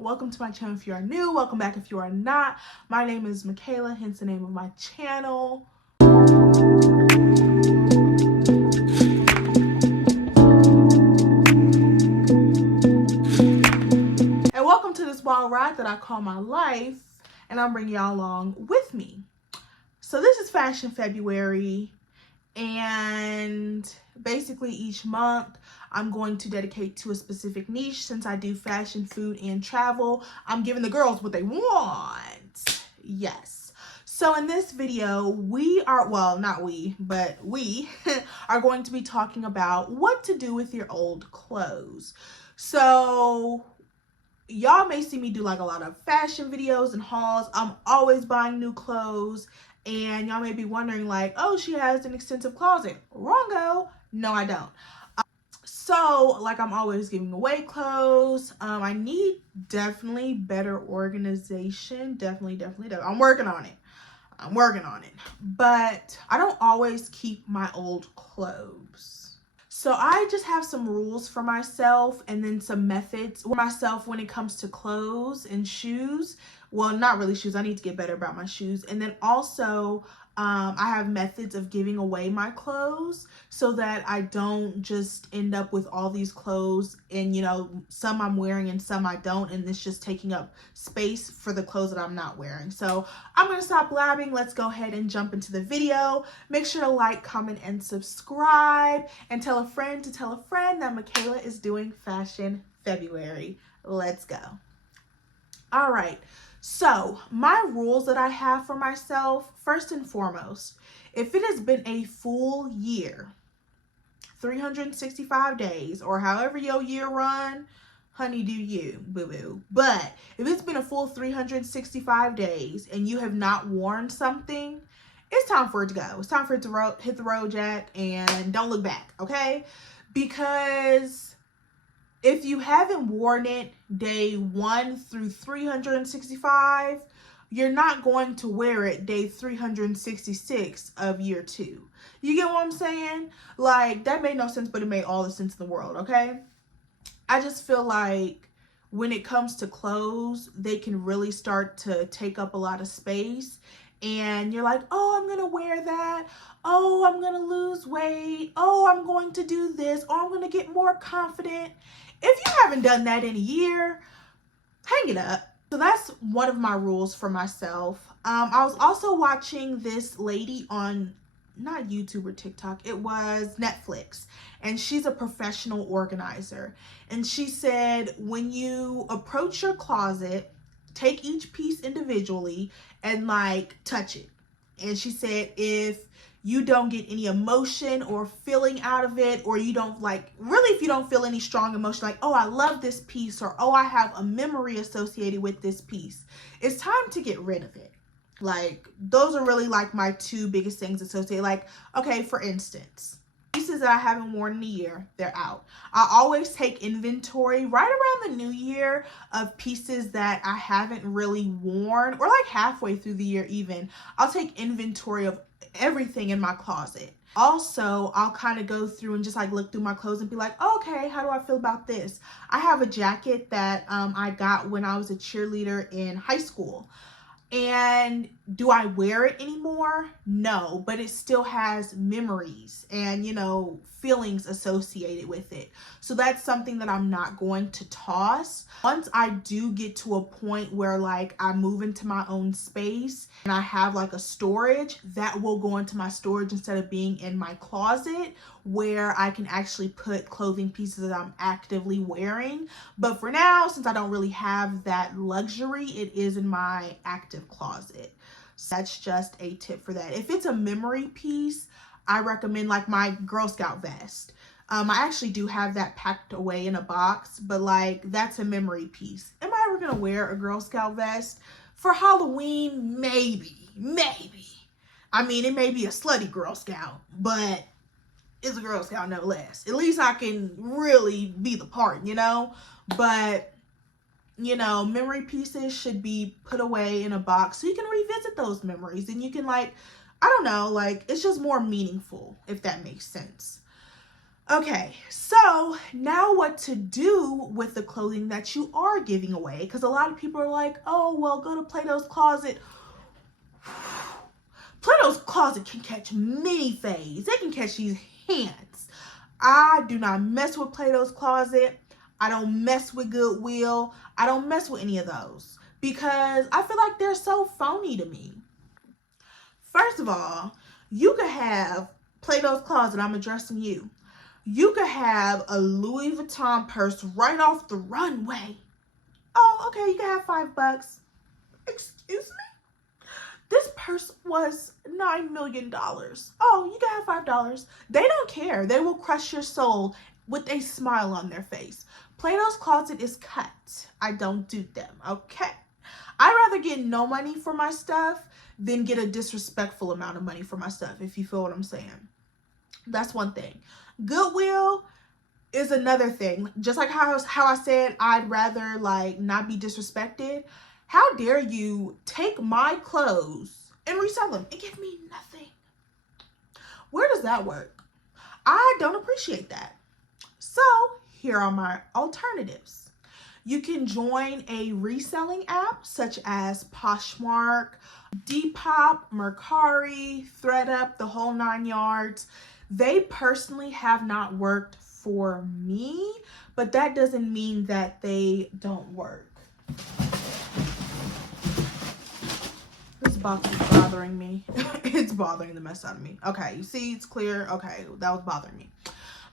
Welcome to my channel if you are new. Welcome back if you are not. My name is Michaela, hence the name of my channel. And welcome to this wild ride that I call my life, and I'm bringing y'all along with me. So this is Fashion February, and basically each month I'm going to dedicate to a specific niche. Since I do fashion, food, and travel, I'm giving the girls what they want. Yes. So in this video, we are going to be talking about what to do with your old clothes. So y'all may see me do like a lot of fashion videos and hauls. I'm always buying new clothes. And y'all may be wondering like, oh, she has an extensive closet. Wrongo. No, I don't. So like I'm always giving away clothes. I need definitely better organization. Definitely. I'm working on it. But I don't always keep my old clothes. So I just have some rules for myself and then some methods for myself when it comes to clothes and shoes. Well, not really shoes. I need to get better about my shoes. And then also, I have methods of giving away my clothes so that I don't just end up with all these clothes and, you know, some I'm wearing and some I don't. And it's just taking up space for the clothes that I'm not wearing. So I'm going to stop blabbing. Let's go ahead and jump into the video. Make sure to like, comment, and subscribe. And tell a friend to tell a friend that Michaela is doing Fashion February. Let's go. All right. So my rules that I have for myself, first and foremost, if it has been a full year, 365 days, or however your year run, honey, do you, boo-boo. But if it's been a full 365 days and you have not worn something, it's time for it to go. It's time for it to hit the road, Jack, and don't look back, okay? Because if you haven't worn it day 1 through 365, you're not going to wear it day 366 of year 2. You get what I'm saying? Like, that made no sense, but it made all the sense in the world, okay? I just feel like when it comes to clothes, they can really start to take up a lot of space. And you're like, oh, I'm going to wear that. Oh, I'm going to lose weight. Oh, I'm going to do this. Oh, I'm going to get more confident. If you haven't done that in a year, hang it up. So that's one of my rules for myself. I was also watching this lady on, not YouTube or TikTok, it was Netflix. And she's a professional organizer. And she said, when you approach your closet, take each piece individually and like touch it. And she said, if you don't get any emotion or feeling out of it, or you don't like, really, if you don't feel any strong emotion, like, oh, I love this piece, or oh, I have a memory associated with this piece, it's time to get rid of it. Like, those are really like my two biggest things associated. Like, okay, for instance, pieces that I haven't worn in a year, they're out. I always take inventory right around the new year of pieces that I haven't really worn, or like halfway through the year even. I'll take inventory of everything in my closet. Also, I'll kind of go through and just like look through my clothes and be like, oh, okay, how do I feel about this? I have a jacket that I got when I was a cheerleader in high school. And do I wear it anymore? No, but it still has memories and, you know, feelings associated with it. So that's something that I'm not going to toss. Once I do get to a point where like I move into my own space and I have like a storage, that will go into my storage instead of being in my closet where I can actually put clothing pieces that I'm actively wearing. But for now, since I don't really have that luxury, it is in my active closet. So that's just a tip for that. If it's a memory piece, I recommend like my Girl Scout vest. I actually do have that packed away in a box, but like that's a memory piece. Am I ever gonna wear a Girl Scout vest? For Halloween, maybe. I mean, it may be a slutty Girl Scout, but it's a Girl Scout no less. At least I can really be the part, you know? But, you know, memory pieces should be put away in a box so you can revisit those memories. And you can like, I don't know, like, it's just more meaningful, if that makes sense. Okay, so now what to do with the clothing that you are giving away? Because a lot of people are like, oh, well, go to Plato's Closet. Plato's Closet can catch many fays. They can catch these hands. I do not mess with Plato's Closet. I don't mess with Goodwill. I don't mess with any of those because I feel like they're so phony to me. First of all, you could have Plato's Closet. I'm addressing you. You could have a Louis Vuitton purse right off the runway. Oh, okay, you can have $5. Excuse me? This purse was $9 million. Oh, you can have $5. They don't care. They will crush your soul with a smile on their face. Plato's Closet is cut. I don't do them, okay? I'd rather get no money for my stuff than get a disrespectful amount of money for my stuff, if you feel what I'm saying. That's one thing. Goodwill is another thing. Just like how I said I'd rather like not be disrespected. How dare you take my clothes and resell them and give me nothing? Where does that work? I don't appreciate that. So here are my alternatives. You can join a reselling app such as Poshmark, Depop, Mercari, ThreadUp, the whole 9 yards. They personally have not worked for me, but that doesn't mean that they don't work. This box is bothering me. It's bothering the mess out of me. Okay, you see it's clear. Okay, that was bothering me.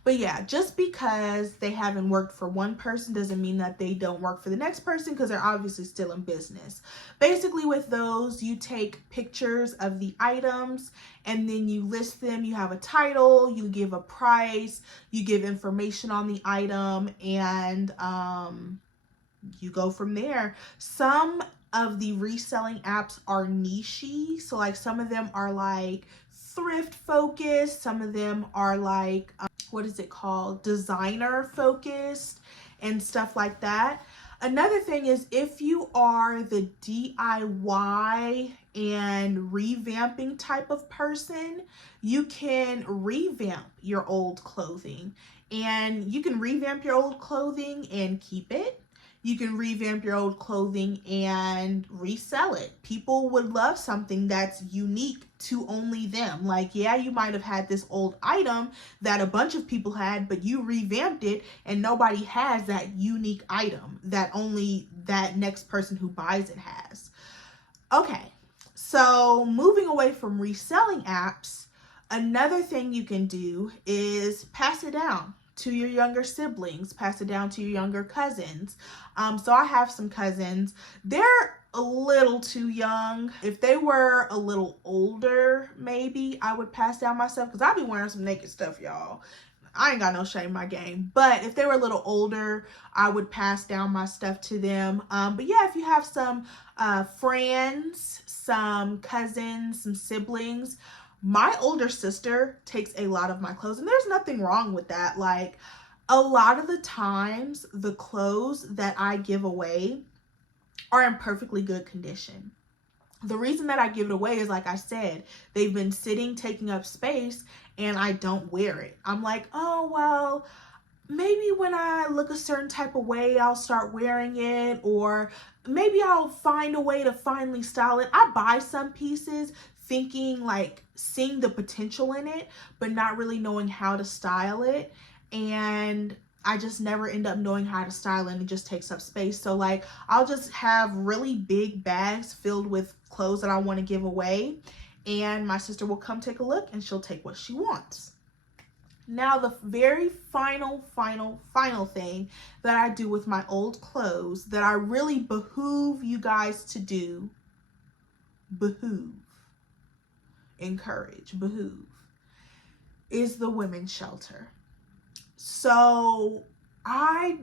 But yeah, just because they haven't worked for one person doesn't mean that they don't work for the next person, because they're obviously still in business. Basically with those, you take pictures of the items and then you list them. You have a title, you give a price, you give information on the item, and you go from there. Some of the reselling apps are niche-y. So like some of them are like thrift focused. Some of them are like, what is it called? Designer focused and stuff like that. Another thing is, if you are the DIY and revamping type of person, you can revamp your old clothing, and you can revamp your old clothing and keep it. You can revamp your old clothing and resell it. People would love something that's unique to only them. Like, yeah, you might have had this old item that a bunch of people had, but you revamped it and nobody has that unique item that only that next person who buys it has. Okay, so moving away from reselling apps, another thing you can do is pass it down to your younger siblings, pass it down to your younger cousins. So I have some cousins. They're a little too young. If they were a little older, maybe I would pass down my stuff, because I be wearing some naked stuff, y'all. I ain't got no shame in my game. But if they were a little older, I would pass down my stuff to them. But yeah, if you have some friends, some cousins, some siblings, my older sister takes a lot of my clothes, and there's nothing wrong with that. Like, a lot of the times, the clothes that I give away are in perfectly good condition. The reason that I give it away is, like I said, they've been sitting, taking up space, and I don't wear it. I'm like, oh, well, maybe when I look a certain type of way, I'll start wearing it, or maybe I'll find a way to finally style it. I buy some pieces thinking, like, seeing the potential in it, but not really knowing how to style it. And I just never end up knowing how to style it, and it just takes up space. So like, I'll just have really big bags filled with clothes that I want to give away, and my sister will come take a look and she'll take what she wants. Now, the very final thing that I do with my old clothes that I really behoove you guys to do, is the women's shelter. So I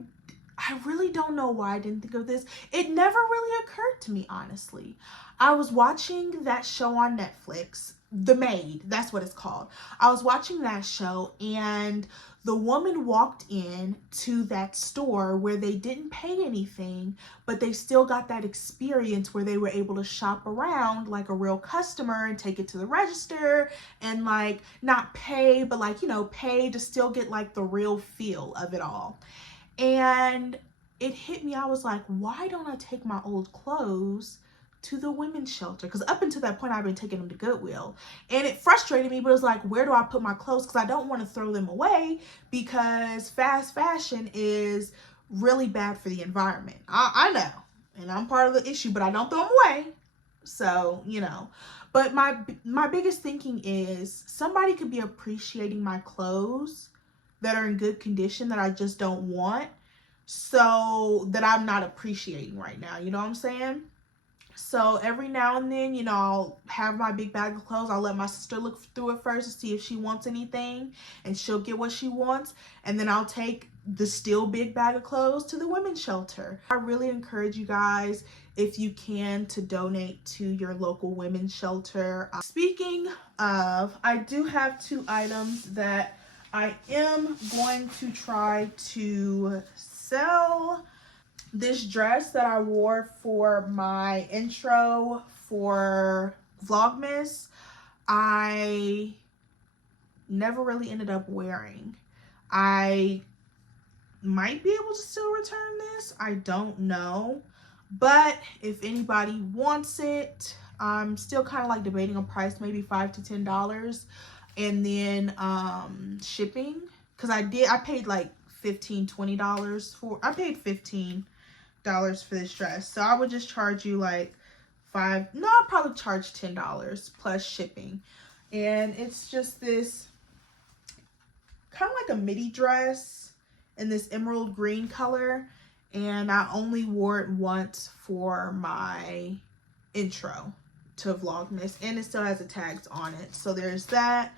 really don't know why I didn't think of this. It never really occurred to me, honestly. I was watching that show on Netflix, The Maid, that's what it's called. I was watching that show, and The woman walked in to that store where they didn't pay anything, but they still got that experience where they were able to shop around like a real customer and take it to the register and like not pay, but like, you know, pay to still get like the real feel of it all. And it hit me. I was like, why don't I take my old clothes to the women's shelter? Because up until that point, I've been taking them to Goodwill. And it frustrated me, but it was like, where do I put my clothes? Because I don't want to throw them away, because fast fashion is really bad for the environment. I know, and I'm part of the issue, but I don't throw them away. So, you know. But my biggest thinking is somebody could be appreciating my clothes that are in good condition that I just don't want, so that I'm not appreciating right now. You know what I'm saying? So every now and then, you know, I'll have my big bag of clothes. I'll let my sister look through it first to see if she wants anything, and she'll get what she wants. And then I'll take the still big bag of clothes to the women's shelter. I really encourage you guys, if you can, to donate to your local women's shelter. Speaking of, I do have 2 items that I am going to try to sell. This dress that I wore for my intro for Vlogmas, I never really ended up wearing. I might be able to still return this. I don't know. But if anybody wants it, I'm still kind of like debating a price, maybe $5 to $10. And then shipping, because I paid like $15, $20 for, I paid $15 for this dress. So I would just charge you like I'll probably charge $10 plus shipping. And it's just this kind of like a midi dress in this emerald green color. And I only wore it once for my intro to Vlogmas, and it still has the tags on it. So there's that.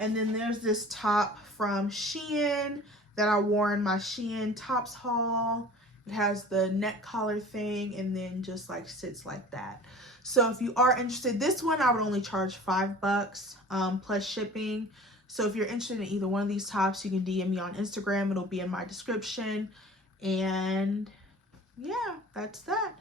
And then there's this top from Shein that I wore in my Shein tops haul. It has the neck collar thing and then just like sits like that. So if you are interested, this one I would only charge $5 plus shipping. So if you're interested in either one of these tops, you can DM me on Instagram. It'll be in my description. And yeah, that's that.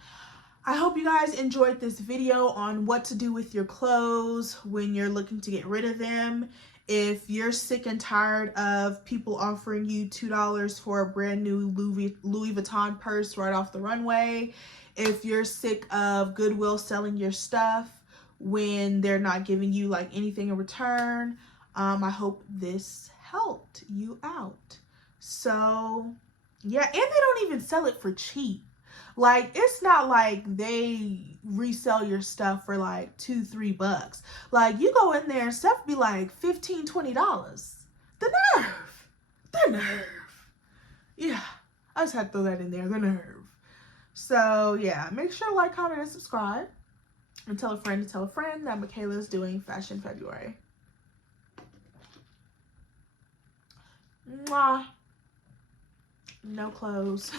I hope you guys enjoyed this video on what to do with your clothes when you're looking to get rid of them. If you're sick and tired of people offering you $2 for a brand new Louis Vuitton purse right off the runway, if you're sick of Goodwill selling your stuff when they're not giving you like anything in return, I hope this helped you out. So yeah, and they don't even sell it for cheap. Like, it's not like they resell your stuff for like $2, $3. Like, you go in there and stuff be like $15, $20. The nerve. The nerve. Yeah, I just had to throw that in there. The nerve. So yeah, make sure to like, comment, and subscribe. And tell a friend to tell a friend that Makayla is doing Fashion February. Mwah. No clothes.